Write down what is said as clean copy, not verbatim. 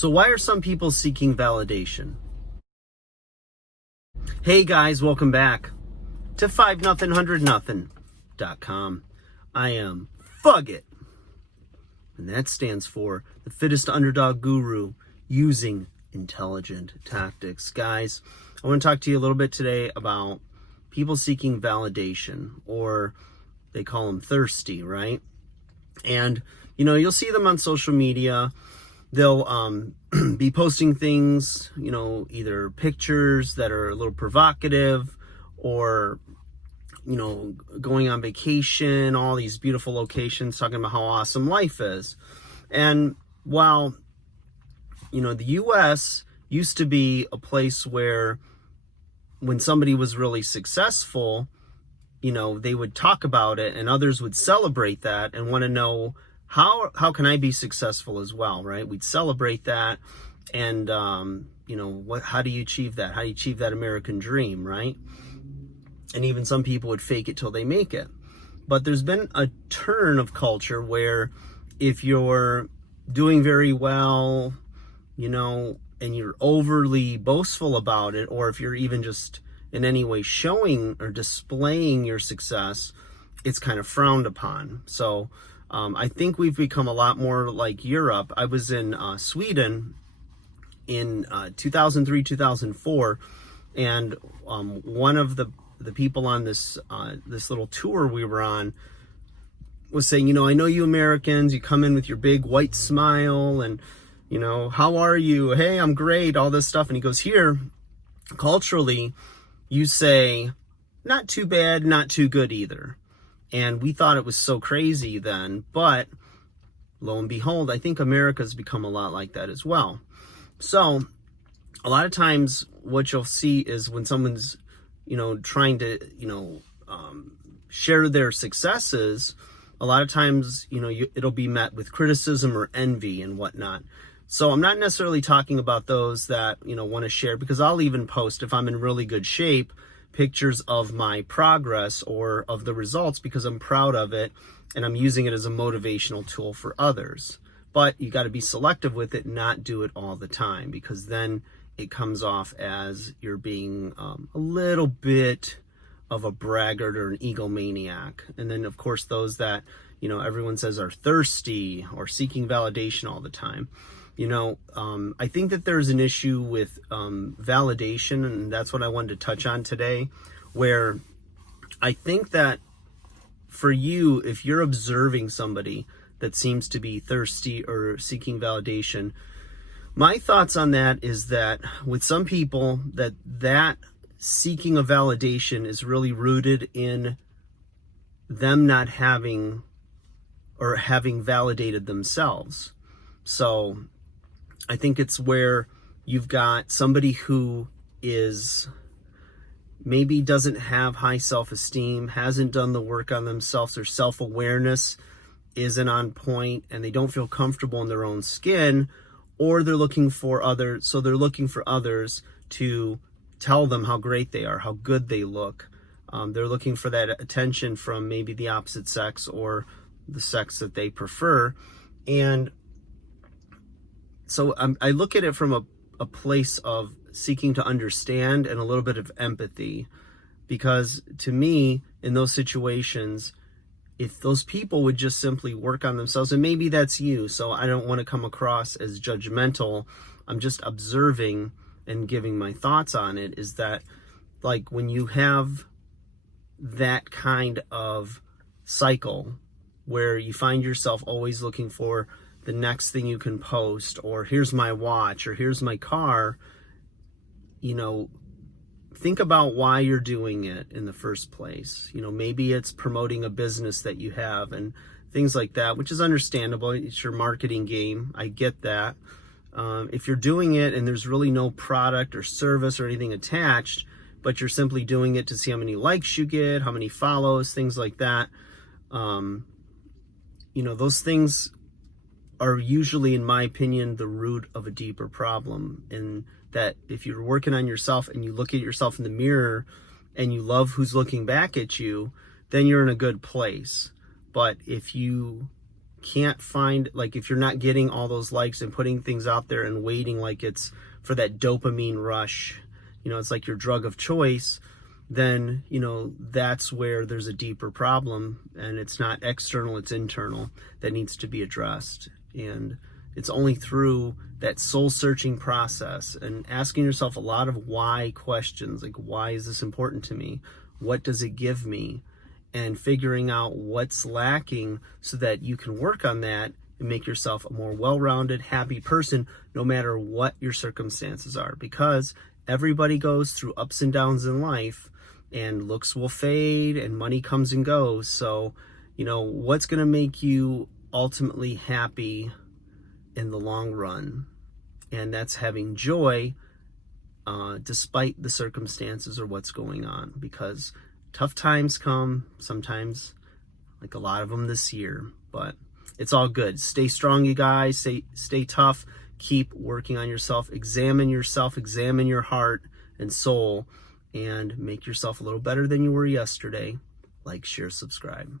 So why are some people seeking validation? Hey guys, welcome back to 5-0-100-0.com. I am Fugit, and that stands for the fittest underdog guru using intelligent tactics. Guys, I want to talk to you a little bit today about people seeking validation, or they call them thirsty, right? And you'll see them on social media. They'll be posting things, either pictures that are a little provocative, or going on vacation, all these beautiful locations, talking about how awesome life is. And while the US used to be a place where when somebody was really successful, they would talk about it and others would celebrate that and want to know, how can I be successful as well, right? We'd celebrate that. And how do you achieve that? How do you achieve that American dream, right? And even some people would fake it till they make it. But there's been a turn of culture where if you're doing very well, and you're overly boastful about it, or if you're even just in any way showing or displaying your success, it's kind of frowned upon. So I think we've become a lot more like Europe. I was in Sweden in 2003, 2004, and one of the people on this little tour we were on was saying, I know you Americans, you come in with your big white smile and, how are you? Hey, I'm great, all this stuff. And he goes, here, culturally, you say, not too bad, not too good either. And we thought it was so crazy then, but lo and behold, I think America's become a lot like that as well. So a lot of times what you'll see is when someone's, trying to, share their successes, a lot of times, it'll be met with criticism or envy and whatnot. So I'm not necessarily talking about those that, want to share, because I'll even post, if I'm in really good shape, pictures of my progress or of the results because I'm proud of it and I'm using it as a motivational tool for others. But you got to be selective with it, not do it all the time, because then it comes off as you're being a little bit of a braggart or an egomaniac. And then of course those that, everyone says are thirsty or seeking validation all the time. I think that there's an issue with validation, and that's what I wanted to touch on today, where I think that for you, if you're observing somebody that seems to be thirsty or seeking validation, my thoughts on that is that with some people, that seeking of validation is really rooted in them not having or having validated themselves. So I think it's where you've got somebody who is maybe doesn't have high self-esteem, hasn't done the work on themselves, their self-awareness isn't on point, and they don't feel comfortable in their own skin, or they're looking for others. So they're looking for others to tell them how great they are, how good they look. They're looking for that attention from maybe the opposite sex or the sex that they prefer. And so I look at it from a place of seeking to understand and a little bit of empathy, because to me, in those situations, if those people would just simply work on themselves, and maybe that's you, so I don't want to come across as judgmental, I'm just observing and giving my thoughts on it, is that like when you have that kind of cycle where you find yourself always looking for the next thing you can post, or here's my watch, or here's my car, think about why you're doing it in the first place. Maybe it's promoting a business that you have and things like that, which is understandable. It's your marketing game. I get that. If you're doing it and there's really no product or service or anything attached, but you're simply doing it to see how many likes you get, how many follows, things like that, those things are usually, in my opinion, the root of a deeper problem. And that if you're working on yourself and you look at yourself in the mirror and you love who's looking back at you, then you're in a good place. But if you can't find, like, if you're not getting all those likes and putting things out there and waiting like it's for that dopamine rush, you know, it's like your drug of choice, then, you know, that's where there's a deeper problem, and it's not external, it's internal, that needs to be addressed. And it's only through that soul searching process and asking yourself a lot of why questions, like, why is this important to me? What does it give me? And figuring out what's lacking so that you can work on that and make yourself a more well-rounded, happy person, no matter what your circumstances are. Because everybody goes through ups and downs in life, and looks will fade and money comes and goes. So, you know, what's going to make you ultimately happy in the long run? And that's having joy despite the circumstances or what's going on, because tough times come sometimes, like a lot of them this year, but it's all good. Stay strong, you guys. Stay tough. Keep working on yourself. Examine your heart and soul, and make yourself a little better than you were yesterday. Like, share, subscribe.